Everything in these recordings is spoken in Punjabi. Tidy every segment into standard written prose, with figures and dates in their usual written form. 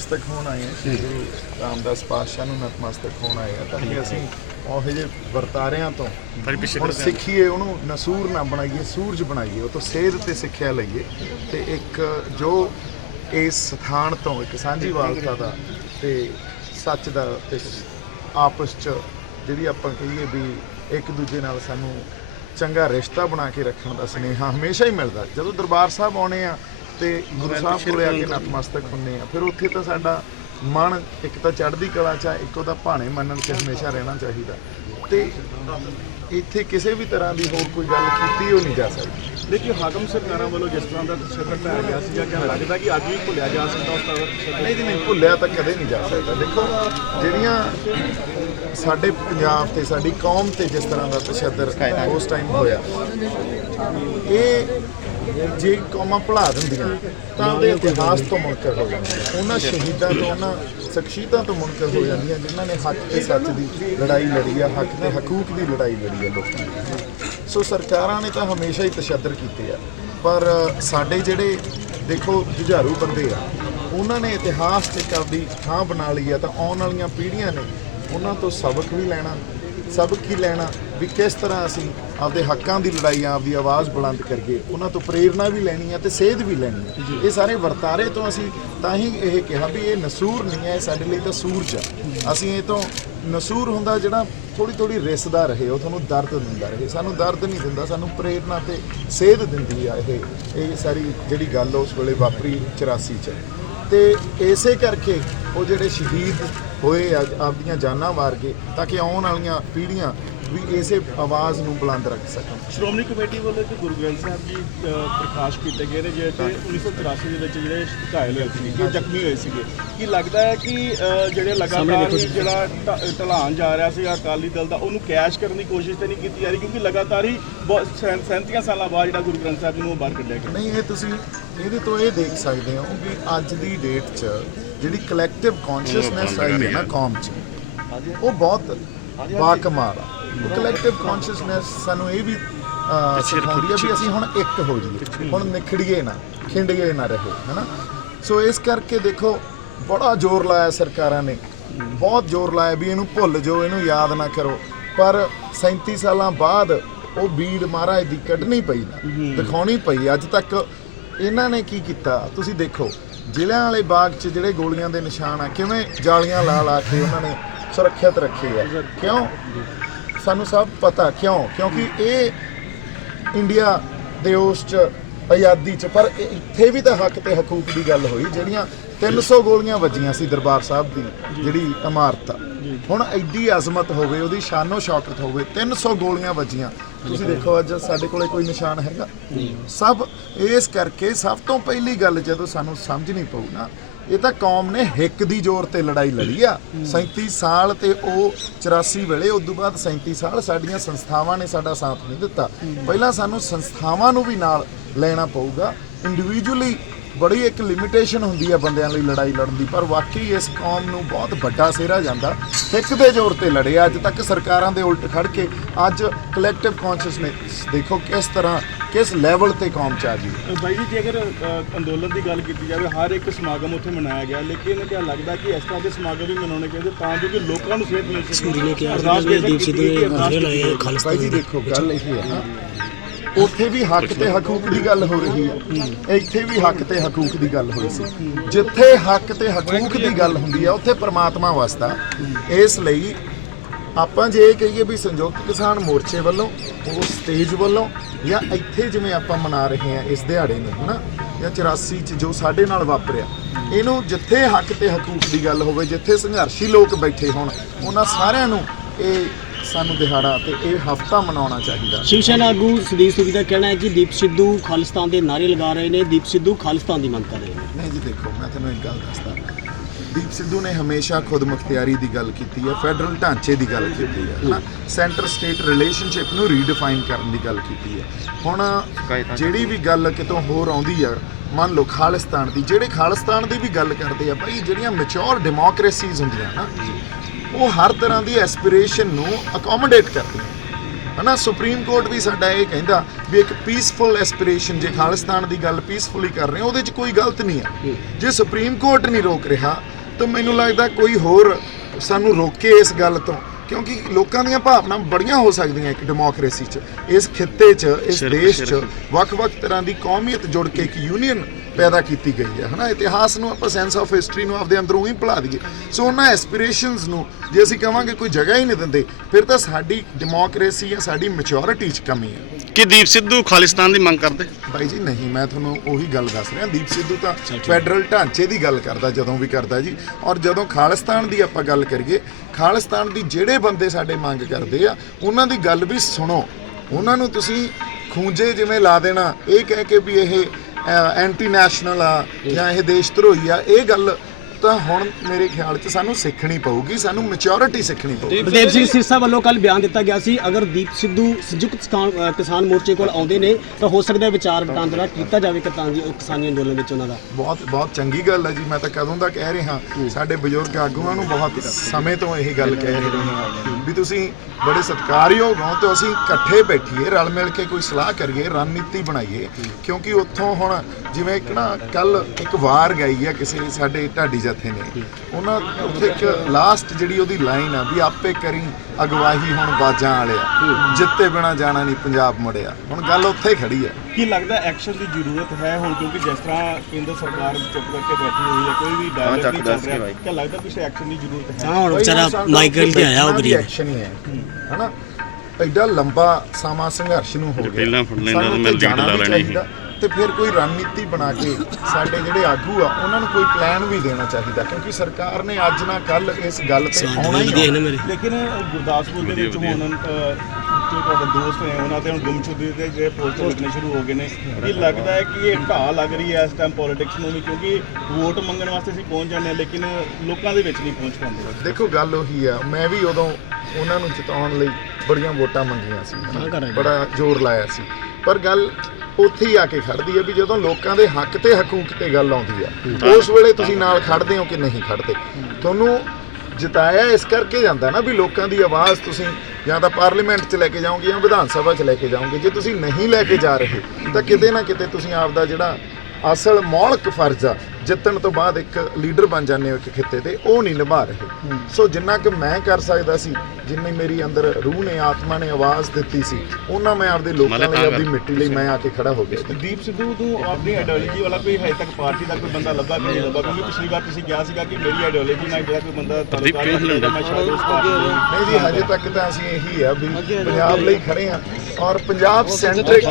ਨਤਮਸਤਕ ਹੋਣ ਆਏ ਹਾਂ, ਸ਼੍ਰੀ ਗੁਰੂ ਰਾਮਦਾਸ ਪਾਤਸ਼ਾਹ ਨੂੰ ਨਤਮਸਤਕ ਹੋਣ ਆਏ ਹਾਂ ਤਾਂ ਕਿ ਅਸੀਂ ਉਹੋ ਜਿਹੇ ਵਰਤਾਰਿਆਂ ਤੋਂ ਹੁਣ ਸਿੱਖੀਏ, ਉਹਨੂੰ ਨਸੂਰ ਨਾ ਬਣਾਈਏ, ਸੂਰਜ ਬਣਾਈਏ, ਉਹ ਤੋਂ ਸੇਧ ਤੇ ਸਿੱਖਿਆ ਲਈਏ ਤੇ ਇੱਕ ਜੋ ਇਸ ਸਥਾਨ ਤੋਂ ਇੱਕ ਸਾਂਝੀਵਾਲਤਾ ਦਾ ਤੇ ਸੱਚ ਦਾ ਤੇ ਆਪਸ 'ਚ ਜਿਹੜੀ ਆਪਾਂ ਕਹੀਏ ਵੀ ਇੱਕ ਦੂਜੇ ਨਾਲ ਸਾਨੂੰ ਚੰਗਾ ਰਿਸ਼ਤਾ ਬਣਾ ਕੇ ਰੱਖਣ ਦਾ ਸੁਨੇਹਾ ਹਮੇਸ਼ਾ ਹੀ ਮਿਲਦਾ। ਜਦੋਂ ਦਰਬਾਰ ਸਾਹਿਬ ਆਉਣੇ ਆ ਤੇ ਗੁਰੂ ਸਾਹਿਬ ਕੋਲੇ ਆ ਕੇ ਨਤਮਸਤਕ ਹੁੰਦੇ ਆ, ਫਿਰ ਉੱਥੇ ਤਾਂ ਸਾਡਾ ਮਨ ਇੱਕ ਤਾਂ ਚੜ੍ਹਦੀ ਕਲਾ 'ਚ ਆ, ਇੱਕ ਉਹਦਾ ਭਾਣੇ ਮੰਨਣ 'ਚ ਹਮੇਸ਼ਾ ਰਹਿਣਾ ਚਾਹੀਦਾ ਤੇ ਇੱਥੇ ਕਿਸੇ ਵੀ ਤਰ੍ਹਾਂ ਦੀ ਹੋਰ ਕੋਈ ਗੱਲ ਕੀਤੀ ਉਹ ਨਹੀਂ ਜਾ ਸਕਦੀ। ਲੇਕਿਨ ਹਾਕਮ ਸਰਕਾਰਾਂ ਵੱਲੋਂ ਜਿਸ ਤਰ੍ਹਾਂ ਦਾ ਤਸ਼ੱਦਦ ਢਾਇਆ ਗਿਆ ਸੀਗਾ, ਕਿ ਲੱਗਦਾ ਕਿ ਅੱਜ ਵੀ ਭੁੱਲਿਆ ਜਾ ਸਕਦਾ ਉਸ ਤਰ੍ਹਾਂ? ਨਹੀਂ ਜੀ, ਨਹੀਂ ਭੁੱਲਿਆ ਤਾਂ ਕਦੇ ਨਹੀਂ ਜਾ ਸਕਦਾ। ਦੇਖੋ ਜਿਹੜੀਆਂ ਸਾਡੇ ਪੰਜਾਬ ਤੇ ਸਾਡੀ ਕੌਮ ਤੇ ਜਿਸ ਤਰ੍ਹਾਂ ਦਾ ਤਸ਼ੱਦਦ ਉਸ ਟਾਈਮ ਹੋਇਆ, ਇਹ ਜੇ ਕੌਮਾਂ ਭੁਲਾ ਦਿੰਦੀਆਂ ਤਾਂ ਉਹਦੇ ਇਤਿਹਾਸ ਤੋਂ ਮੁਨਕਰ ਹੋ ਜਾਂਦੀਆਂ, ਉਹਨਾਂ ਸ਼ਹੀਦਾਂ ਤੋਂ, ਉਹਨਾਂ ਸ਼ਖਸੀਅਤਾਂ ਤੋਂ ਮੁਨਕਰ ਹੋ ਜਾਂਦੀਆਂ ਜਿਨ੍ਹਾਂ ਨੇ ਹੱਕ ਤੇ ਸੱਚ ਦੀ ਲੜਾਈ ਲੜੀ ਆ, ਹੱਕ ਤੇ ਹਕੂਕ ਦੀ ਲੜਾਈ ਲੜੀ ਆ ਲੋਕਾਂ ਦੀ। ਸੋ ਸਰਕਾਰਾਂ ਨੇ ਤਾਂ ਹਮੇਸ਼ਾ ਹੀ ਤਸ਼ੱਦਦ ਕੀਤੇ ਆ, ਪਰ ਸਾਡੇ ਜਿਹੜੇ ਦੇਖੋ ਜੁਝਾਰੂ ਬੰਦੇ ਆ, ਉਹਨਾਂ ਨੇ ਇਤਿਹਾਸ 'ਚ ਆਪਦੀ ਥਾਂ ਬਣਾ ਲਈ ਆ, ਤਾਂ ਆਉਣ ਵਾਲੀਆਂ ਪੀੜ੍ਹੀਆਂ ਨੇ ਉਹਨਾਂ ਤੋਂ ਸਬਕ ਵੀ ਲੈਣਾ। ਸਬਕ ਹੀ ਲੈਣਾ ਵੀ ਕਿਸ ਤਰ੍ਹਾਂ ਅਸੀਂ ਆਪਦੇ ਹੱਕਾਂ ਦੀ ਲੜਾਈ, ਆਪਦੀ ਆਵਾਜ਼ ਬੁਲੰਦ ਕਰੀਏ, ਉਹਨਾਂ ਤੋਂ ਪ੍ਰੇਰਨਾ ਵੀ ਲੈਣੀ ਹੈ ਤੇ ਸੇਧ ਵੀ ਲੈਣੀ ਹੈ। ਇਹ ਸਾਰੇ ਵਰਤਾਰੇ ਤੋਂ ਅਸੀਂ ਤਾਂ ਹੀ ਇਹ ਕਿਹਾ ਵੀ ਇਹ ਨਸੂਰ ਨਹੀਂ ਹੈ, ਸਾਡੇ ਲਈ ਤਾਂ ਸੂਰਜ ਆ। ਅਸੀਂ ਇਹ ਤੋਂ ਨਸੂਰ ਹੁੰਦਾ ਜਿਹੜਾ ਥੋੜ੍ਹੀ ਥੋੜ੍ਹੀ ਰਿਸਦਾ ਰਹੇ, ਉਹ ਤੁਹਾਨੂੰ ਦਰਦ ਦਿੰਦਾ ਰਹੇ। ਸਾਨੂੰ ਦਰਦ ਨਹੀਂ ਦਿੰਦਾ, ਸਾਨੂੰ ਪ੍ਰੇਰਨਾ ਤੇ ਸੇਧ ਦਿੰਦੀ ਆ ਇਹ ਸਾਰੀ ਜਿਹੜੀ ਗੱਲ ਉਸ ਵੇਲੇ ਵਾਪਰੀ 84 'ਚ। ਤੇ ਇਸੇ ਕਰਕੇ ਉਹ ਜਿਹੜੇ ਸ਼ਹੀਦ ਹੋਏ ਆਪਦੀਆਂ ਜਾਨਾਂ ਵਾਰ ਕੇ, ਤਾਂ ਕਿ ਆਉਣ ਵਾਲੀਆਂ ਪੀੜ੍ਹੀਆਂ ਵੀ ਇਸੇ ਆਵਾਜ਼ ਨੂੰ ਬੁਲੰਦ ਰੱਖ ਸਕਣ। ਸ਼੍ਰੋਮਣੀ ਕਮੇਟੀ ਵੱਲੋਂ ਕਿ ਗੁਰੂ ਗ੍ਰੰਥ ਸਾਹਿਬ ਜੀ ਪ੍ਰਕਾਸ਼ ਕੀਤੇ ਗਏ ਨੇ, ਜਿਹੜੇ 1984 ਦੇ ਵਿੱਚ ਜਿਹੜੇ ਘਾਇਲ ਹੋਏ ਸੀਗੇ, ਜ਼ਖਮੀ ਹੋਏ ਸੀਗੇ, ਕੀ ਲੱਗਦਾ ਹੈ ਕਿ ਜਿਹੜੇ ਲਗਾਤਾਰ ਜਿਹੜਾ ਢਲਾਨ ਜਾ ਰਿਹਾ ਸੀ ਅਕਾਲੀ ਦਲ ਦਾ, ਉਹਨੂੰ ਕੈਸ਼ ਕਰਨ ਦੀ ਕੋਸ਼ਿਸ਼ ਤਾਂ ਨਹੀਂ ਕੀਤੀ ਜਾ ਰਹੀ? ਕਿਉਂਕਿ ਲਗਾਤਾਰ ਹੀ 37 ਸਾਲਾਂ ਬਾਅਦ ਜਿਹੜਾ ਗੁਰੂ ਗ੍ਰੰਥ ਸਾਹਿਬ ਜੀ ਨੂੰ ਬਾਹਰ ਕੱਢਿਆ ਗਿਆ। ਨਹੀਂ, ਇਹ ਤੁਸੀਂ ਇਹਦੇ ਤੋਂ ਇਹ ਦੇਖ ਸਕਦੇ ਹੋ ਵੀ ਅੱਜ ਦੀ ਡੇਟ 'ਚ ਜਿਹੜੀ ਕਲੈਕਟਿਵ ਕੌਨਸ਼ੀਅਸਨੈਸ ਆਈ ਹੈ ਨਾ ਕੌਮ 'ਚ, ਉਹ ਬਹੁਤ ਬਾਕਮਾਲ ਆ। ਉਹ ਕਲੈਕਟਿਵ ਕੌਨਸ਼ੀਅਸਨੈਸ ਸਾਨੂੰ ਇਹ ਵੀ ਸਿਖਾਉਂਦੀ ਹੈ ਵੀ ਅਸੀਂ ਹੁਣ ਇੱਕ ਹੋ ਜਾਈਏ, ਹੁਣ ਨਿਖੜੀਏ ਨਾ, ਖਿੰਡੀਏ ਨਾ ਰਹੇ, ਹੈ ਨਾ। ਸੋ ਇਸ ਕਰਕੇ ਦੇਖੋ ਬੜਾ ਜ਼ੋਰ ਲਾਇਆ ਸਰਕਾਰਾਂ ਨੇ, ਬਹੁਤ ਜ਼ੋਰ ਲਾਇਆ ਵੀ ਇਹਨੂੰ ਭੁੱਲ ਜਾਓ, ਇਹਨੂੰ ਯਾਦ ਨਾ ਕਰੋ, ਪਰ 37 ਸਾਲਾਂ ਬਾਅਦ ਉਹ ਬੀੜ ਮਹਾਰਾਜ ਦੀ ਕੱਢਣੀ ਪਈ ਨਾ, ਦਿਖਾਉਣੀ ਪਈ। ਅੱਜ ਤੱਕ ਇਹਨਾਂ ਨੇ ਕੀ ਕੀਤਾ ਤੁਸੀਂ ਦੇਖੋ, ਜ਼ਿਲ੍ਹਿਆਂ ਵਾਲੇ ਬਾਗ 'ਚ ਜਿਹੜੇ ਗੋਲੀਆਂ ਦੇ ਨਿਸ਼ਾਨ ਆ, ਕਿਵੇਂ ਜਾਲੀਆਂ ਲਾ ਲਾ ਕੇ ਉਹਨਾਂ ਨੇ ਸੁਰੱਖਿਅਤ ਰੱਖੇ ਆ। ਕਿਉਂ? ਸਾਨੂੰ ਸਭ ਪਤਾ ਕਿਉਂ, ਕਿਉਂਕਿ ਇਹ ਇੰਡੀਆ ਦੇ ਉਸ 'ਚ ਆਜ਼ਾਦੀ 'ਚ, ਪਰ ਇੱਥੇ ਵੀ ਤਾਂ ਹੱਕ ਤੇ ਹਕੂਕ ਦੀ ਗੱਲ ਹੋਈ। ਜਿਹੜੀਆਂ 300 ਗੋਲੀਆਂ ਵੱਜੀਆਂ ਸੀ ਦਰਬਾਰ ਸਾਹਿਬ ਦੀ ਜਿਹੜੀ ਇਮਾਰਤ ਆ, ਹੁਣ ਐਡੀ ਅਜ਼ਮਤ ਹੋਵੇ, ਉਹਦੀ ਸ਼ਾਨੋ ਸ਼ੌਕਤ ਹੋਵੇ, 300 ਗੋਲੀਆਂ ਵੱਜੀਆਂ, ਤੁਸੀਂ ਦੇਖੋ ਅੱਜ ਸਾਡੇ ਕੋਲੇ ਕੋਈ ਨਿਸ਼ਾਨ ਹੈਗਾ? ਸਭ ਇਸ ਕਰਕੇ ਸਭ ਤੋਂ ਪਹਿਲੀ ਗੱਲ ਜਦੋਂ ਸਾਨੂੰ ਸਮਝਣੀ ਪਊ ਨਾ, ਇਹ ਤਾਂ ਕੌਮ ਨੇ ਹਿੱਕ ਦੀ ਜ਼ੋਰ ਤੇ ਲੜਾਈ ਲੜੀ ਆ 37 ਸਾਲ ਤੇ ਉਹ 84 ਵੇਲੇ। ਉਸ ਤੋਂ ਬਾਅਦ 37 ਸਾਲ ਸਾਡੀਆਂ ਸੰਸਥਾਵਾਂ ਨੇ ਸਾਡਾ ਸਾਥ ਨਹੀਂ ਦਿੱਤਾ। ਪਹਿਲਾਂ ਸਾਨੂੰ ਸੰਸਥਾਵਾਂ ਨੂੰ ਵੀ ਨਾਲ ਲੈਣਾ ਪਊਗਾ। ਇੰਡੀਵਿਜੂਅਲੀ ਬੜੀ ਇੱਕ ਲਿਮਿਟੇਸ਼ਨ ਹੁੰਦੀ ਹੈ ਬੰਦਿਆਂ ਲਈ ਲੜਾਈ ਲੜਨ ਦੀ, ਪਰ ਵਾਕਈ ਇਸ ਕੌਮ ਨੂੰ ਬਹੁਤ ਵੱਡਾ ਸਿਹਰਾ ਜਾਂਦਾ। ਹਿੱਕ ਦੇ ਜ਼ੋਰ ਤੇ ਲੜੇ ਅੱਜ ਤੱਕ, ਸਰਕਾਰਾਂ ਦੇ ਉਲਟ ਖੜ ਕੇ। ਅੱਜ ਕਲੈਕਟਿਵ ਕੌਨਸ਼ੀਅਸਨੈਸ ਦੇਖੋ ਕਿਸ ਤਰ੍ਹਾਂ, ਕਿਸ ਲੈਵਲ ਤੇ ਕੌਮ 'ਚ ਆ ਗਈ। ਬਾਈ ਜੀ, ਜੇਕਰ ਅੰਦੋਲਨ ਦੀ ਗੱਲ ਕੀਤੀ ਜਾਵੇ, ਹਰ ਇੱਕ ਸਮਾਗਮ ਉੱਥੇ ਮਨਾਇਆ ਗਿਆ, ਲੇਕਿਨ ਕਿਆ ਲੱਗਦਾ ਕਿ ਇਸ ਤਰ੍ਹਾਂ ਦੇ ਸਮਾਗਮ ਵੀ ਮਨਾਉਣੇ ਚਾਹੀਦੇ ਤਾਂ ਜੋ ਕਿ ਲੋਕਾਂ ਨੂੰ ਸੇਧ ਮਿਲ ਸਕੇ? ਬਾਈ ਜੀ ਦੇਖੋ ਗੱਲ ਇਹ ਹੈ ਨਾ, ਉੱਥੇ ਵੀ ਹੱਕ ਤੇ ਹਕੂਕ ਦੀ ਗੱਲ ਹੋ ਰਹੀ ਹੈ, ਇੱਥੇ ਵੀ ਹੱਕ ਤੇ ਹਕੂਕ ਦੀ ਗੱਲ ਹੋਈ ਸੀ। ਜਿੱਥੇ ਹੱਕ ਤੇ ਹਕੂਕ ਦੀ ਗੱਲ ਹੁੰਦੀ ਹੈ ਉੱਥੇ ਪ੍ਰਮਾਤਮਾ ਵਸਦਾ। ਇਸ ਲਈ ਆਪਾਂ ਜੇ ਇਹ ਕਹੀਏ ਵੀ ਸੰਯੁਕਤ ਕਿਸਾਨ ਮੋਰਚੇ ਵੱਲੋਂ, ਉਸ ਸਟੇਜ ਵੱਲੋਂ, ਜਾਂ ਇੱਥੇ ਜਿਵੇਂ ਆਪਾਂ ਮਨਾ ਰਹੇ ਹਾਂ ਇਸ ਦਿਹਾੜੇ ਨੂੰ, ਹੈ ਨਾ, ਜਾਂ 84 'ਚ ਜੋ ਸਾਡੇ ਨਾਲ ਵਾਪਰਿਆ, ਇਹਨੂੰ ਜਿੱਥੇ ਹੱਕ ਤੇ ਹਕੂਕ ਦੀ ਗੱਲ ਹੋਵੇ, ਜਿੱਥੇ ਸੰਘਰਸ਼ੀ ਲੋਕ ਬੈਠੇ ਹੋਣ, ਉਹਨਾਂ ਸਾਰਿਆਂ ਨੂੰ ਇਹ ਸਾਨੂੰ ਦਿਹਾੜਾ ਤੇ ਇਹ ਹਫ਼ਤਾ ਮਨਾਉਣਾ ਚਾਹੀਦਾ। ਸ਼ਿਵ ਸੈਨਾ ਆਗੂ ਸੁਦੀਪ ਸੁਖੀ ਦਾ ਕਹਿਣਾ ਹੈ ਕਿ ਦੀਪ ਸਿੱਧੂ ਖਾਲਿਸਤਾਨ ਦੇ ਨਾਅਰੇ ਲਗਾ ਰਹੇ ਨੇ, ਦੀਪ ਸਿੱਧੂ ਖਾਲਿਸਤਾਨ ਦੀ ਮੰਗ ਕਰ ਰਹੇ ਨੇ। ਨਹੀਂ ਜੀ ਦੇਖੋ, ਮੈਂ ਤੁਹਾਨੂੰ ਇੱਕ ਗੱਲ ਦੱਸਦਾ, ਦੀਪ ਸਿੱਧੂ ਨੇ ਹਮੇਸ਼ਾ ਖੁਦ ਮੁਖਤਿਆਰੀ ਦੀ ਗੱਲ ਕੀਤੀ ਹੈ, ਫੈਡਰਲ ਢਾਂਚੇ ਦੀ ਗੱਲ ਕੀਤੀ ਹੈ ਨਾ, ਸੈਂਟਰ ਸਟੇਟ ਰਿਲੇਸ਼ਨਸ਼ਿਪ ਨੂੰ ਰੀਡਿਫਾਈਨ ਕਰਨ ਦੀ ਗੱਲ ਕੀਤੀ ਹੈ। ਹੁਣ ਜਿਹੜੀ ਵੀ ਗੱਲ ਕਿਤੋਂ ਹੋਰ ਆਉਂਦੀ ਆ, ਮੰਨ ਲਓ ਖਾਲਿਸਤਾਨ ਦੀ, ਜਿਹੜੇ ਖਾਲਿਸਤਾਨ ਦੀ ਵੀ ਗੱਲ ਕਰਦੇ ਆ ਭਾਈ, ਜਿਹੜੀਆਂ ਮੈਚੁਰ ਡੈਮੋਕ੍ਰੇਸੀਜ਼ ਹੁੰਦੀਆਂ ਨਾ, ਉਹ ਹਰ ਤਰ੍ਹਾਂ ਦੀ ਐਸਪੀਰੇਸ਼ਨ ਨੂੰ ਅਕੋਮੋਡੇਟ ਕਰਦੀਆਂ। ਹਨਾ। ਸੁਪਰੀਮ ਕੋਰਟ ਵੀ ਸਾਡਾ ਇਹ ਕਹਿੰਦਾ ਵੀ ਇੱਕ ਪੀਸਫੁਲ ਐਸਪੀਰੇਸ਼ਨ, ਜੇ ਖਾਲਿਸਤਾਨ ਦੀ ਗੱਲ ਪੀਸਫੁਲੀ ਕਰ ਰਹੇ ਹੋ ਉਹਦੇ 'ਚ ਕੋਈ ਗਲਤ ਨਹੀਂ ਹੈ। ਜੇ ਸੁਪਰੀਮ ਕੋਰਟ ਨਹੀਂ ਰੋਕ ਰਿਹਾ ਤਾਂ ਮੈਨੂੰ ਲੱਗਦਾ ਕੋਈ ਹੋਰ ਸਾਨੂੰ ਰੋਕੇ ਇਸ ਗੱਲ ਤੋਂ, ਕਿਉਂਕਿ ਲੋਕਾਂ ਦੀਆਂ ਭਾਵਨਾ ਬੜੀਆਂ ਹੋ ਸਕਦੀਆਂ ਇੱਕ ਡੈਮੋਕ੍ਰੇਸੀ 'ਚ, ਇਸ ਖਿੱਤੇ 'ਚ, ਇਸ ਦੇਸ਼ 'ਚ ਵੱਖ-ਵੱਖ ਤਰ੍ਹਾਂ ਦੀ ਕੌਮੀਅਤ ਜੁੜ ਕੇ ਇੱਕ ਯੂਨੀਅਨ ਪੈਦਾ ਕੀਤੀ ਗਈ ਹੈ ਹਨਾ। ਇਤਿਹਾਸ ਨੂੰ ਆਪਾਂ ਸੈਂਸ ਆਫ ਹਿਸਟਰੀ ਨੂੰ ਆਪਦੇ ਅੰਦਰੋਂ ਹੀ ਭੁਲਾ ਦਈਏ। ਸੋ ਉਹਨਾਂ ਐਸਪੀਰੇਸ਼ਨਸ ਨੂੰ ਜੇ ਅਸੀਂ ਕਹਾਂਗੇ ਕੋਈ ਜਗ੍ਹਾ ਹੀ ਨਹੀਂ ਦਿੰਦੇ, ਫਿਰ ਤਾਂ ਸਾਡੀ ਡੈਮੋਕ੍ਰੇਸੀ ਜਾਂ ਸਾਡੀ ਮੈਚੋਰਿਟੀ 'ਚ ਕਮੀ ਹੈ। ਕਿ ਦੀਪ ਸਿੱਧੂ ਖਾਲਿਸਤਾਨ ਦੀ ਮੰਗ ਕਰਦੇ? ਬਾਈ ਜੀ ਨਹੀਂ, ਮੈਂ ਤੁਹਾਨੂੰ ਉਹੀ ਗੱਲ ਦੱਸ ਰਿਹਾ। ਦੀਪ ਸਿੱਧੂ ਤਾਂ ਫੈਡਰਲ ਢਾਂਚੇ ਦੀ ਗੱਲ ਕਰਦਾ ਜਦੋਂ ਵੀ ਕਰਦਾ ਜੀ। ਔਰ ਜਦੋਂ ਖਾਲਿਸਤਾਨ ਦੀ ਆਪਾਂ ਗੱਲ ਕਰੀਏ, ਖਾਲਿਸਤਾਨ ਦੀ ਜਿਹੜੇ ਬੰਦੇ ਸਾਡੇ ਮੰਗ ਕਰਦੇ ਆ ਉਹਨਾਂ ਦੀ ਗੱਲ ਵੀ ਸੁਣੋ। ਉਹਨਾਂ ਨੂੰ ਤੁਸੀਂ ਖੂੰਜੇ ਜਿਵੇਂ ਲਾ ਦੇਣਾ ਇਹ ਕਹਿ ਕੇ ਵੀ ਇਹ ਐਂਟੀ ਨੈਸ਼ਨਲ ਆ ਜਾਂ ਇਹ ਦੇਸ਼ ਧਰੋਹੀ ਆ, ਇਹ ਗੱਲ ਤਾਂ ਹੁਣ ਮੇਰੇ ਖਿਆਲ 'ਚ ਸਾਨੂੰ ਸਿੱਖਣੀ ਪਊਗੀ, ਸਾਨੂੰ ਮੈਚੋਰਿਟੀ ਸਿੱਖਣੀ ਪਊਗੀ। ਬਲਦੇਵ ਸਿੰਘ ਸਿਰਸਾ ਵੱਲੋਂ ਕੱਲ ਬਿਆਨ ਦਿੱਤਾ ਗਿਆ ਸੀ, ਅਗਰ ਦੀਪ ਸਿੱਧੂ ਸੰਯੁਕਤ ਕਿਸਾਨ ਮੋਰਚੇ ਕੋਲ ਆਉਂਦੇ ਨੇ ਤਾਂ ਹੋ ਸਕਦਾ ਵਿਚਾਰ ਵਟਾਂਦਰਾ ਕੀਤਾ ਜਾਵੇ ਕਿਸਾਨੀ ਅੰਦੋਲਨ ਵਿੱਚ ਉਹਨਾਂ ਦਾ। ਬਹੁਤ ਚੰਗੀ ਗੱਲ ਹੈ ਜੀ। ਮੈਂ ਤਾਂ ਕਦੋਂ ਦਾ ਕਹਿ ਰਿਹਾ, ਸਾਡੇ ਬਜ਼ੁਰਗ ਆਗੂਆਂ ਨੂੰ ਬਹੁਤ ਸਮੇਂ ਤੋਂ ਇਹ ਗੱਲ ਕਹਿ ਰਹੇ ਹਾਂ ਵੀ ਤੁਸੀਂ ਬੜੇ ਸਤਿਕਾਰਯੋਗ ਹੋ ਤੇ ਅਸੀਂ ਇਕੱਠੇ ਬੈਠੀਏ, ਰਲ ਮਿਲ ਕੇ ਕੋਈ ਸਲਾਹ ਕਰੀਏ, ਰਣਨੀਤੀ ਬਣਾਈਏ। ਕਿਉਂਕਿ ਉੱਥੋਂ ਹੁਣ ਜਿਵੇਂ ਇੱਕ ਨਾ ਕੱਲ ਇੱਕ ਵਾਰ ਗਈ ਆ ਕਿਸੇ ਸਾਡੇ ਢਾਡੀ ਜਥੇ ਨੇ, ਉਹਨਾਂ ਉੱਥੇ ਇੱਕ ਲਾਸਟ ਜਿਹੜੀ ਉਹਦੀ ਲਾਈਨ ਆ ਵੀ ਆਪੇ ਕਰੀ ਅਗਵਾਹੀ ਹੁਣ ਬਾਜਾਂ ਵਾਲਿਆ, ਜਿੱਤੇ ਬਿਨਾ ਜਾਣਾ ਨਹੀਂ ਪੰਜਾਬ ਮੁੜਿਆ। ਹੁਣ ਗੱਲ ਉੱਥੇ ਖੜੀ ਹੈ। ਕੀ ਲੱਗਦਾ ਐਕਸ਼ਨ ਦੀ ਜ਼ਰੂਰਤ ਹੈ ਹੁਣ, ਕਿਉਂਕਿ ਜਿਸ ਤਰ੍ਹਾਂ ਕੇਂਦਰ ਸਰਕਾਰ ਚੁੱਪ ਕਰਕੇ ਬੈਠੀ ਹੋਈ ਹੈ, ਕੋਈ ਵੀ ਡਾਇਲੌਗ ਨਹੀਂ ਚੱਲ ਰਿਹਾ, ਕੀ ਲੱਗਦਾ ਕਿਸੇ ਐਕਸ਼ਨ ਦੀ ਜ਼ਰੂਰਤ ਹੈ? ਹੁਣ ਵਿਚਾਰਾ ਮਾਈਕਲ ਤੇ ਆਇਆ ਉਹ ਗਰੀਬ ਐਕਸ਼ਨ ਹੀ ਹੈ ਹਨਾ। ਐਡਾ ਲੰਬਾ ਸਮਾਂ ਸੰਘਰਸ਼ ਨੂੰ ਹੋ ਗਿਆ, ਪਹਿਲਾਂ ਫੜ ਲੈਂਦਾ ਸਾਨੂੰ ਤਾਂ ਮੈਂ ਉੱਥੇ ਲੀਡ ਲਾ ਜਾਣਾ ਵੀ ਲੈਣੀ ਚਾਹੀਦਾ ਤੇ ਫਿਰ ਕੋਈ ਰਣਨੀਤੀ ਬਣਾ ਕੇ ਸਾਡੇ ਜਿਹੜੇ ਆਗੂ ਆ ਉਹਨਾਂ ਨੂੰ ਕੋਈ ਪਲਾਨ ਵੀ ਦੇਣਾ ਚਾਹੀਦਾ, ਕਿਉਂਕਿ ਸਰਕਾਰ ਨੇ ਅੱਜ ਨਾ ਕੱਲ ਇਸ ਗੱਲ ਤੇ ਆਉਣਾ ਹੀ ਆ। ਲੇਕਿਨ ਗੁਰਦਾਸਪੁਰ ਦੇ ਵਿੱਚ ਹੁਣ ਜੋ ਤੁਹਾਡੇ ਦੋਸਤ ਨੇ ਉਹਨਾਂ ਤੇ ਹੁਣ ਗੁੰਮਸ਼ੁਦਗੀ ਦੇ ਜਿਹੜੇ ਪੋਸਟਰ ਲੱਗਣੇ ਸ਼ੁਰੂ ਹੋ ਗਏ ਨੇ, ਇਹ ਲੱਗਦਾ ਹੈ ਕਿ ਇਹ ਢਾਹ ਲੱਗ ਰਹੀ ਹੈ ਇਸ ਟਾਈਮ ਪੋਲਿਟਿਕਸ ਨੂੰ ਵੀ, ਕਿਉਂਕਿ ਵੋਟ ਮੰਗਣ ਵਾਸਤੇ ਅਸੀਂ ਪਹੁੰਚ ਜਾਂਦੇ ਹਾਂ ਲੇਕਿਨ ਲੋਕਾਂ ਦੇ ਵਿੱਚ ਨਹੀਂ ਪਹੁੰਚ ਪਾਉਂਦੇ। ਦੇਖੋ ਗੱਲ ਉਹੀ ਆ, ਮੈਂ ਵੀ ਉਦੋਂ ਉਹਨਾਂ ਨੂੰ ਜਿਤਾਉਣ ਲਈ ਬੜੀਆਂ ਵੋਟਾਂ ਮੰਗੀਆਂ ਸੀ ਹਨਾ, ਬੜਾ ਜ਼ੋਰ ਲਾਇਆ ਸੀ, ਪਰ ਗੱਲ ਉੱਥੇ ਹੀ ਆ ਕੇ ਖੜਦੀ ਹੈ ਵੀ ਜਦੋਂ ਲੋਕਾਂ ਦੇ ਹੱਕ ਤੇ ਹਕੂਕ ਤੇ ਗੱਲ ਆਉਂਦੀ ਆ ਉਸ ਵੇਲੇ ਤੁਸੀਂ ਨਾਲ ਖੜਦੇ ਹੋ ਕਿ ਨਹੀਂ ਖੜਦੇ। ਤੁਹਾਨੂੰ ਜਿਤਾਇਆ ਇਸ ਕਰਕੇ ਜਾਂਦਾ ਨਾ ਵੀ ਲੋਕਾਂ ਦੀ ਆਵਾਜ਼ ਤੁਸੀਂ ਜਾਂ ਤਾਂ ਪਾਰਲੀਮੈਂਟ 'ਚ ਲੈ ਕੇ ਜਾਓਗੇ ਜਾਂ ਵਿਧਾਨ ਸਭਾ 'ਚ ਲੈ ਕੇ ਜਾਓਗੇ। ਜੇ ਤੁਸੀਂ ਨਹੀਂ ਲੈ ਕੇ ਜਾ ਰਹੇ ਤਾਂ ਕਿਤੇ ਨਾ ਕਿਤੇ ਤੁਸੀਂ ਆਪਦਾ ਜਿਹੜਾ ਅਸਲ ਮੌਲਿਕ ਫਰਜ਼ ਆ ਜਿੱਤਣ ਤੋਂ ਬਾਅਦ ਇੱਕ ਲੀਡਰ ਬਣ ਜਾਂਦੇ ਹੋ ਇੱਕ ਖਿੱਤੇ ਤੇ, ਉਹ ਨਹੀਂ ਨਿਭਾ ਰਹੇ। ਸੋ ਜਿੰਨਾ ਕਿ ਮੈਂ ਕਰ ਸਕਦਾ ਸੀ, ਜਿੰਨੀ ਮੇਰੀ ਅੰਦਰ ਰੂਹ ਨੇ ਆਤਮਾ ਨੇ ਆਵਾਜ਼ ਦਿੱਤੀ ਸੀ, ਉਹਨਾਂ ਮੈਂ ਆਪਦੇ ਲੋਕਾਂ ਲਈ ਆਪਦੀ ਮਿੱਟੀ ਲਈ ਮੈਂ ਆ ਕੇ ਖੜਾ ਹੋ ਗਿਆ। ਦੀਪ ਸਿੱਧੂ ਨੂੰ ਆਪਣੀ ਆਈਡੀਓਲੋਜੀ ਵਾਲਾ ਕੋਈ ਹਜੇ ਤੱਕ ਪਾਰਟੀ ਦਾ ਕੋਈ ਬੰਦਾ ਲੱਭਾ ਕਿ ਨਹੀਂ ਲੱਭਾ? ਕਿਉਂਕਿ ਪਿਛਲੀ ਵਾਰ ਤੁਸੀਂ ਕਿਹਾ ਸੀਗਾ ਕਿ ਮੇਰੀ ਆਈਡੀਓਲੋਜੀ ਨਾਲ ਜਿਹੜਾ ਕੋਈ ਬੰਦਾ ਮੈਂ ਸ਼ਾਇਦ ਉਸ ਪਾਰਟੀ ਨਹੀਂ ਜੀ, ਹਜੇ ਤੱਕ ਤਾਂ ਅਸੀਂ ਇਹੀ ਆ ਵੀ ਪੰਜਾਬ ਲਈ ਖੜੇ ਆ ਔਰ ਪੰਜਾਬ ਸੈਂਟਰਿਕ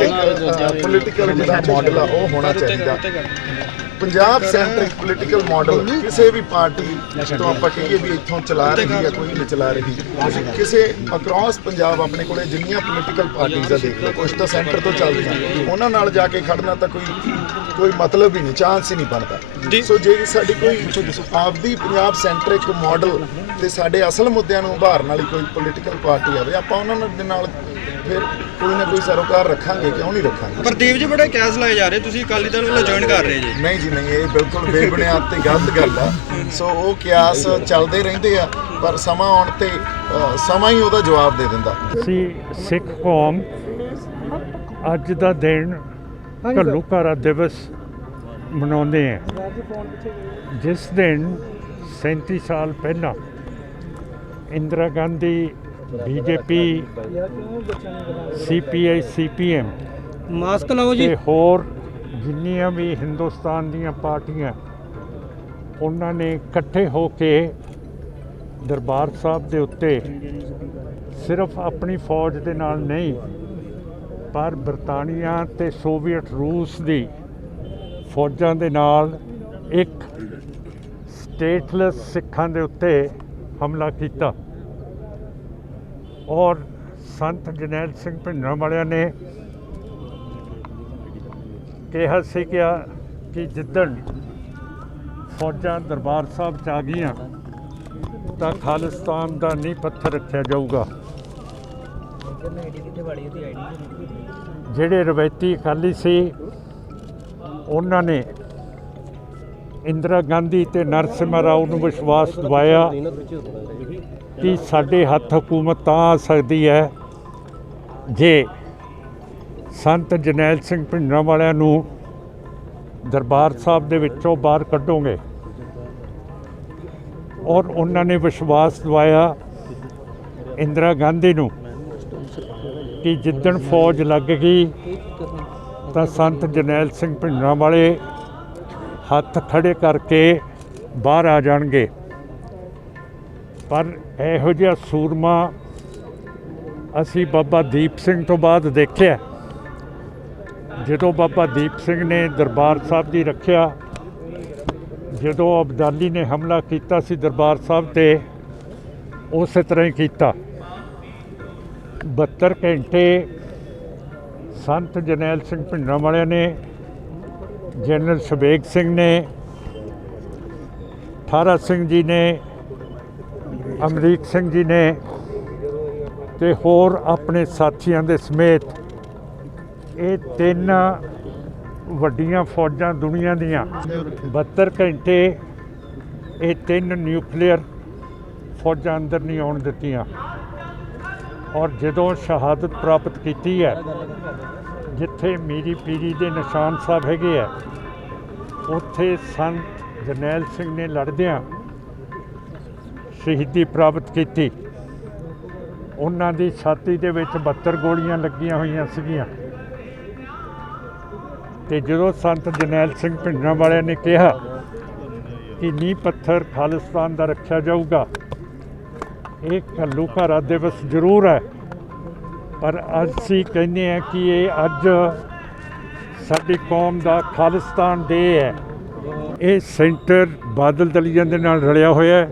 ਪੋਲੀਟੀਕਲ ਜਿਹੜਾ ਮਾਡਲ ਆ ਉਹ ਹੋਣਾ ਚਾਹੀਦਾ। ਪੰਜਾਬ ਸੈਂਟਰਿਕ ਪੋਲੀਟੀਕਲ ਮਾਡਲ ਕਿਸੇ ਵੀ ਪਾਰਟੀ ਤੋਂ ਆਪਾਂ ਕਹੀਏ ਵੀ ਇੱਥੋਂ ਚਲਾ ਰਹੀ ਹੈ ਕੋਈ ਨਹੀਂ ਚਲਾ ਰਹੀ, ਕਿਸੇ ਅਕ੍ਰੋਸ ਪੰਜਾਬ ਆਪਣੇ ਕੋਲੇ ਜਿੰਨੀਆਂ ਪੋਲੀਟੀਕਲ ਪਾਰਟੀਆਂ ਦੇਖ ਲਓ, ਕੁਛ ਤਾਂ ਸੈਂਟਰ ਤੋਂ ਚੱਲਦੀਆਂ, ਉਹਨਾਂ ਨਾਲ ਜਾ ਕੇ ਖੜਨਾ ਤਾਂ ਕੋਈ ਮਤਲਬ ਹੀ ਨਹੀਂ, ਚਾਂਸ ਹੀ ਨਹੀਂ ਬਣਦਾ। ਸੋ ਜੇ ਸਾਡੀ ਕੋਈ ਆਪਦੀ ਪੰਜਾਬ ਸੈਂਟਰਿਕ ਮਾਡਲ ਤੇ ਸਾਡੇ ਅਸਲ ਮੁੱਦਿਆਂ ਨੂੰ ਉਭਾਰਨ ਵਾਲੀ ਕੋਈ ਪੋਲੀਟੀਕਲ ਪਾਰਟੀ ਆਵੇ, ਆਪਾਂ ਉਹਨਾਂ ਦੇ ਨਾਲ ਫਿਰ ਕੋਈ ਨਾ ਕੋਈ ਸਰੋਕਾਰ ਰੱਖਾਂਗੇ, ਕਿਉਂ ਨਹੀਂ ਰੱਖਾਂਗੇ। ਪ੍ਰਦੀਪ ਜੀ ਬੜੇ ਕੈਸ ਲਾਏ ਜਾ ਰਹੇ, ਤੁਸੀਂ ਅਕਾਲੀ ਦਲ ਵੱਲੋਂ ਜੁਆਇਨ ਕਰ ਰਹੇ ਜੀ? ਨਹੀਂ ਜੀ ਨਹੀਂ, ਇਹ ਬਿਲਕੁਲ ਬੇਬੁਨਿਆਦ ਤੇ ਗਲਤ ਗੱਲ ਆ। ਸੋ ਉਹ ਕਿਆਸ ਚੱਲਦੇ ਰਹਿੰਦੇ ਆ, ਪਰ ਸਮਾਂ ਆਉਣ ਤੇ ਸਮਾਂ ਹੀ ਉਹਦਾ ਜਵਾਬ ਦੇ ਦਿੰਦਾ। ਅਸੀਂ ਸਿੱਖ ਕੌਮ ਅੱਜ ਦਾ ਦਿਨ ਘੱਲੂਘਾਰਾ ਦਿਵਸ ਮਨਾਉਂਦੇ ਹਾਂ, ਜਿਸ ਦਿਨ 37 ਸਾਲ ਪਹਿਲਾਂ Indira Gandhi, BJP, CPI, CPM mask ਲਾਓ ਜੀ ਤੇ ਹੋਰ ਜਿੰਨੀਆਂ ਵੀ ਹਿੰਦੁਸਤਾਨ ਦੀਆਂ ਪਾਰਟੀਆਂ ਉਹਨਾਂ ਨੇ ਇਕੱਠੇ ਹੋ ਕੇ ਦਰਬਾਰ ਸਾਹਿਬ ਦੇ ਉੱਤੇ ਸਿਰਫ ਆਪਣੀ ਫੌਜ ਦੇ ਨਾਲ ਨਹੀਂ ਪਰ ਬਰਤਾਨੀਆ ਤੇ ਸੋਵੀਅਤ ਰੂਸ ਦੀ ਫੌਜਾਂ ਦੇ ਨਾਲ ਇੱਕ ਸਟੇਟਲੈਸ ਸਿੱਖਾਂ ਦੇ ਉੱਤੇ ਹਮਲਾ ਕੀਤਾ ਔਰ ਸੰਤ ਜਰਨੈਲ ਸਿੰਘ ਭਿੰਡਰਾਂਵਾਲਿਆਂ ਨੇ ਕਿਹਾ ਸੀ ਕਿ ਜਿੱਦਣ ਫੌਜਾਂ ਦਰਬਾਰ ਸਾਹਿਬ 'ਚ ਆ ਗਈਆਂ ਤਾਂ ਖਾਲਿਸਤਾਨ ਦਾ ਨੀਂਹ ਪੱਥਰ ਰੱਖਿਆ ਜਾਊਗਾ। ਜਿਹੜੇ ਰਵਾਇਤੀ ਅਕਾਲੀ ਸੀ ਉਹਨਾਂ ਨੇ ਇੰਦਰਾ ਗਾਂਧੀ ਤੇ ਨਰਸਿਮਹਾ ਰਾਓ ਨੂੰ ਵਿਸ਼ਵਾਸ ਦਿਵਾਇਆ ਕਿ ਸਾਡੇ ਹੱਥ ਹਕੂਮਤ ਤਾਂ ਆ ਸਕਦੀ ਹੈ ਜੇ ਸੰਤ ਜਰਨੈਲ ਸਿੰਘ ਭਿੰਡਰਾਂ ਵਾਲਿਆਂ ਨੂੰ ਦਰਬਾਰ ਸਾਹਿਬ ਦੇ ਵਿੱਚੋਂ ਬਾਹਰ ਕੱਢੋਗੇ ਔਰ ਉਹਨਾਂ ਨੇ ਵਿਸ਼ਵਾਸ ਦਿਵਾਇਆ ਇੰਦਰਾ ਗਾਂਧੀ ਨੂੰ ਕਿ ਜਿੱਦਣ ਫੌਜ ਲੱਗ ਗਈ ਤਾਂ ਸੰਤ ਜਰਨੈਲ ਸਿੰਘ ਭਿੰਡਰਾਂ ਵਾਲੇ ਹੱਥ ਖੜੇ ਕਰਕੇ ਬਾਹਰ ਆ ਜਾਣਗੇ। ਪਰ ਇਹੋ ਜਿਹਾ ਸੂਰਮਾ ਅਸੀਂ ਬਾਬਾ ਦੀਪ ਸਿੰਘ ਤੋਂ ਬਾਅਦ ਦੇਖਿਆ। ਜਦੋਂ ਬਾਬਾ ਦੀਪ ਸਿੰਘ ਨੇ ਦਰਬਾਰ ਸਾਹਿਬ ਦੀ ਰੱਖਿਆ, ਜਦੋਂ ਅਬਦਾਲੀ ਨੇ ਹਮਲਾ ਕੀਤਾ ਸੀ ਦਰਬਾਰ ਸਾਹਿਬ 'ਤੇ, ਉਸੇ ਤਰ੍ਹਾਂ ਹੀ ਕੀਤਾ। 72 ਘੰਟੇ ਸੰਤ ਜਰਨੈਲ ਸਿੰਘ ਭਿੰਡਰਾਂ ਵਾਲਿਆਂ ਨੇ, ਜਨਰਲ ਸ਼ਬੇਗ ਸਿੰਘ ਨੇ, ਠਾਰਾ ਸਿੰਘ ਜੀ ਨੇ, ਅਮਰੀਕ ਸਿੰਘ ਜੀ ਨੇ ਤੇ ਹੋਰ ਆਪਣੇ ਸਾਥੀਆਂ ਦੇ ਸਮੇਤ ਇਹ 3 ਵੱਡੀਆਂ ਫੌਜਾਂ ਦੁਨੀਆ ਦੀਆਂ 72 ਘੰਟੇ ਇਹ 3 ਨਿਊਕਲੀਅਰ ਫੌਜਾਂ ਅੰਦਰ ਨਹੀਂ ਆਉਣ ਦਿੱਤੀਆਂ। ਔਰ ਜਦੋਂ ਸ਼ਹਾਦਤ ਪ੍ਰਾਪਤ ਕੀਤੀ ਹੈ, ਜਿੱਥੇ ਮੀਰੀ ਪੀਰੀ ਦੇ ਨਿਸ਼ਾਨ ਸਾਹਿਬ ਹੈਗੇ ਆ, ਉੱਥੇ ਸੰਤ ਜਰਨੈਲ ਸਿੰਘ ਨੇ ਲੜਦਿਆਂ ਸ਼ਹੀਦੀ ਪ੍ਰਾਪਤ ਕੀਤੀ। ਉਹਨਾਂ ਦੀ ਛਾਤੀ ਦੇ ਵਿੱਚ 72 ਗੋਲੀਆਂ ਲੱਗੀਆਂ ਹੋਈਆਂ ਸੀਗੀਆਂ ਤੇ ਜਦੋਂ ਸੰਤ ਜਰਨੈਲ ਸਿੰਘ ਭਿੰਡਰਾਂ ਵਾਲਿਆਂ ਨੇ ਕਿਹਾ ਕਿ ਨੀਂਹ ਪੱਥਰ ਖਾਲਿਸਤਾਨ ਦਾ ਰੱਖਿਆ ਜਾਊਗਾ, ਇਹ ਘੱਲੂਘਾਰਾ ਦਿਵਸ ਜ਼ਰੂਰ ਹੈ, ਪਰ ਅਸੀਂ ਕਹਿੰਦੇ ਹਾਂ ਕਿ ਇਹ ਅੱਜ ਸਾਡੀ ਕੌਮ ਦਾ ਖਾਲਿਸਤਾਨ ਡੇ ਹੈ। ਇਹ ਸੈਂਟਰ ਬਾਦਲ ਦਲੀਆਂ ਦੇ ਨਾਲ ਰਲਿਆ ਹੋਇਆ ਹੈ।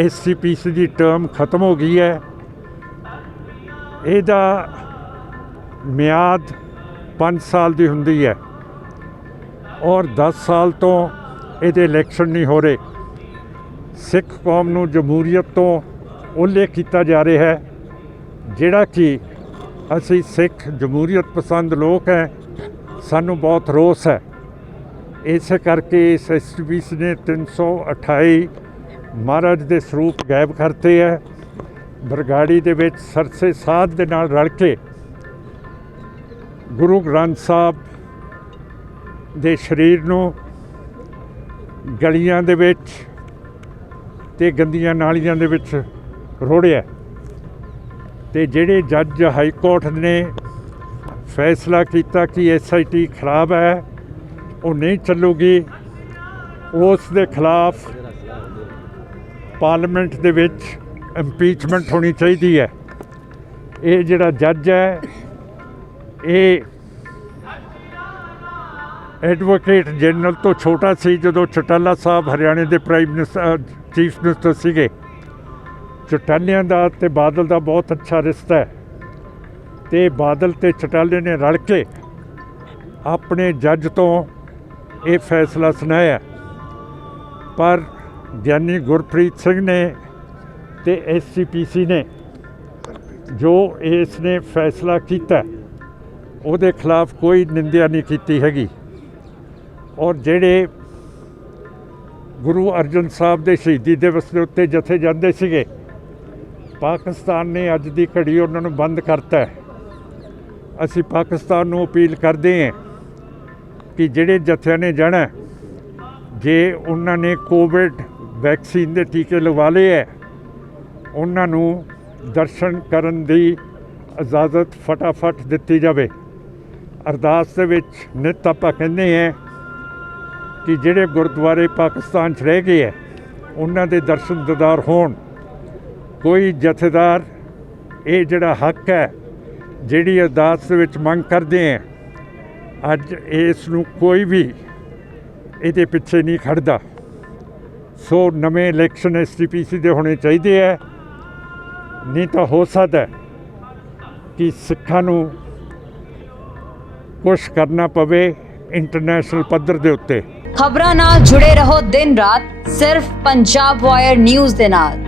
SCPC ਦੀ ਟਰਮ ਖਤਮ ਹੋ ਗਈ ਹੈ। ਇਹਦਾ ਮਿਆਦ 5 ਸਾਲ ਦੀ ਹੁੰਦੀ ਹੈ ਔਰ 10 ਸਾਲ ਤੋਂ ਇਹਦੇ ਇਲੈਕਸ਼ਨ ਨਹੀਂ ਹੋ ਰਹੇ। ਸਿੱਖ ਕੌਮ ਨੂੰ ਜਮਹੂਰੀਅਤ ਤੋਂ ਓਹਲੇ ਕੀਤਾ ਜਾ ਰਿਹਾ ਹੈ, ਜਿਹੜਾ ਕਿ ਅਸੀਂ ਸਿੱਖ ਜਮਹੂਰੀਅਤ ਪਸੰਦ ਲੋਕ ਹੈ, ਸਾਨੂੰ ਬਹੁਤ ਰੋਸ ਹੈ। ਇਸੇ ਕਰਕੇ ਇਸ SCPC ਨੇ 328 ਮਹਾਰਾਜ ਦੇ ਸਰੂਪ ਗਾਇਬ ਕਰਤੇ ਹੈ। ਬਰਗਾੜੀ ਦੇ ਵਿੱਚ ਸਰਸੇ ਸਾਧ ਦੇ ਨਾਲ ਰਲ ਕੇ ਗੁਰੂ ਗ੍ਰੰਥ ਸਾਹਿਬ ਦੇ ਸਰੀਰ ਨੂੰ ਗਲੀਆਂ ਦੇ ਵਿੱਚ ਤੇ ਗੰਦੀਆਂ ਨਾਲੀਆਂ ਦੇ ਵਿੱਚ ਰੋੜਿਆ। ਤੇ ਜਿਹੜੇ ਜੱਜ ਹਾਈ ਕੋਰਟ ਨੇ ਫੈਸਲਾ ਕੀਤਾ ਕਿ SIT ਖਰਾਬ ਹੈ, ਉਹ ਨਹੀਂ ਚੱਲੂਗੀ, ਉਸ ਦੇ ਖਿਲਾਫ ਪਾਰਲੀਮੈਂਟ ਦੇ ਵਿੱਚ ਇੰਪੀਚਮੈਂਟ ਹੋਣੀ ਚਾਹੀਦੀ ਹੈ। ਇਹ ਜਿਹੜਾ ਜੱਜ ਹੈ, ਇਹ ਐਡਵੋਕੇਟ ਜਨਰਲ ਤੋਂ ਛੋਟਾ ਸੀ ਜਦੋਂ ਚੌਟਾਲਾ ਸਾਹਿਬ ਹਰਿਆਣੇ ਦੇ ਚੀਫ ਮਿਨਿਸਟਰ ਸੀਗੇ। ਚੌਟਾਲਿਆਂ ਦਾ ਤੇ ਬਾਦਲ ਦਾ ਬਹੁਤ ਅੱਛਾ ਰਿਸ਼ਤਾ ਹੈ ਤੇ ਬਾਦਲ ਤੇ ਚੌਟਾਲੇ ਨੇ ਰਲ ਕੇ ਆਪਣੇ ਜੱਜ ਤੋਂ ਇਹ ਫੈਸਲਾ ਸੁਣਾਇਆ। ਪਰ ਗਿਆਨੀ ਗੁਰਪ੍ਰੀਤ ਸਿੰਘ ਨੇ ਤੇ SCPC ਨੇ ਜੋ ਇਸ ਨੇ ਫੈਸਲਾ ਕੀਤਾ, ਉਹਦੇ ਖਿਲਾਫ ਕੋਈ ਨਿੰਦਿਆ ਨਹੀਂ ਕੀਤੀ ਹੈਗੀ। ਔਰ ਜਿਹੜੇ ਗੁਰੂ ਅਰਜਨ ਸਾਹਿਬ ਦੇ ਸ਼ਹੀਦੀ ਦਿਵਸ ਦੇ ਉੱਤੇ ਜਥੇ ਜਾਂਦੇ ਸੀਗੇ, ਪਾਕਿਸਤਾਨ ਨੇ ਅੱਜ ਦੀ ਘੜੀ ਉਹਨਾਂ ਨੂੰ ਬੰਦ ਕਰਤਾ। ਅਸੀਂ ਪਾਕਿਸਤਾਨ ਨੂੰ ਅਪੀਲ ਕਰਦੇ ਹਾਂ ਕਿ ਜਿਹੜੇ ਜਥਿਆਂ ਨੇ ਜਾਣਾ, ਜੇ ਉਹਨਾਂ ਨੇ ਕੋਵਿਡ ਵੈਕਸੀਨ ਦੇ ਟੀਕੇ ਲਗਵਾ ਲਏ ਹੈ, ਉਹਨਾਂ ਨੂੰ ਦਰਸ਼ਨ ਕਰਨ ਦੀ ਇਜਾਜ਼ਤ ਫਟਾਫਟ ਦਿੱਤੀ ਜਾਵੇ। ਅਰਦਾਸ ਦੇ ਵਿੱਚ ਨਿੱਤ ਆਪਾਂ ਕਹਿੰਦੇ ਹਾਂ ਕਿ ਜਿਹੜੇ ਗੁਰਦੁਆਰੇ ਪਾਕਿਸਤਾਨ 'ਚ ਰਹਿ ਗਏ ਹੈ, ਉਹਨਾਂ ਦੇ ਦਰਸ਼ਨ ਦੀਦਾਰ ਹੋਣ। ਕੋਈ ਜਥੇਦਾਰ ਇਹ ਜਿਹੜਾ ਹੱਕ ਹੈ, ਜਿਹੜੀ ਅਰਦਾਸ ਦੇ ਵਿੱਚ ਮੰਗ ਕਰਦੇ ਹੈ, ਅੱਜ ਇਸ ਨੂੰ ਕੋਈ ਵੀ ਇਹਦੇ ਪਿੱਛੇ ਨਹੀਂ ਖੜਦਾ। ਸੋ ਨਵੇਂ ਇਲੈਕਸ਼ਨ SCPC ਦੇ ਹੋਣੇ ਚਾਹੀਦੇ ਹੈ, ਨਹੀਂ ਤਾਂ ਹੋ ਸਕਦਾ ਕਿ ਸਿੱਖਾਂ ਨੂੰ ਕੁਛ ਕਰਨਾ ਪਵੇ ਇੰਟਰਨੈਸ਼ਨਲ ਪੱਧਰ ਦੇ ਉੱਤੇ। ਖਬਰਾਂ ਨਾਲ ਜੁੜੇ ਰਹੋ ਦਿਨ ਰਾਤ ਸਿਰਫ ਪੰਜਾਬ ਵਾਇਰ ਨਿਊਜ਼ ਦੇ ਨਾਲ।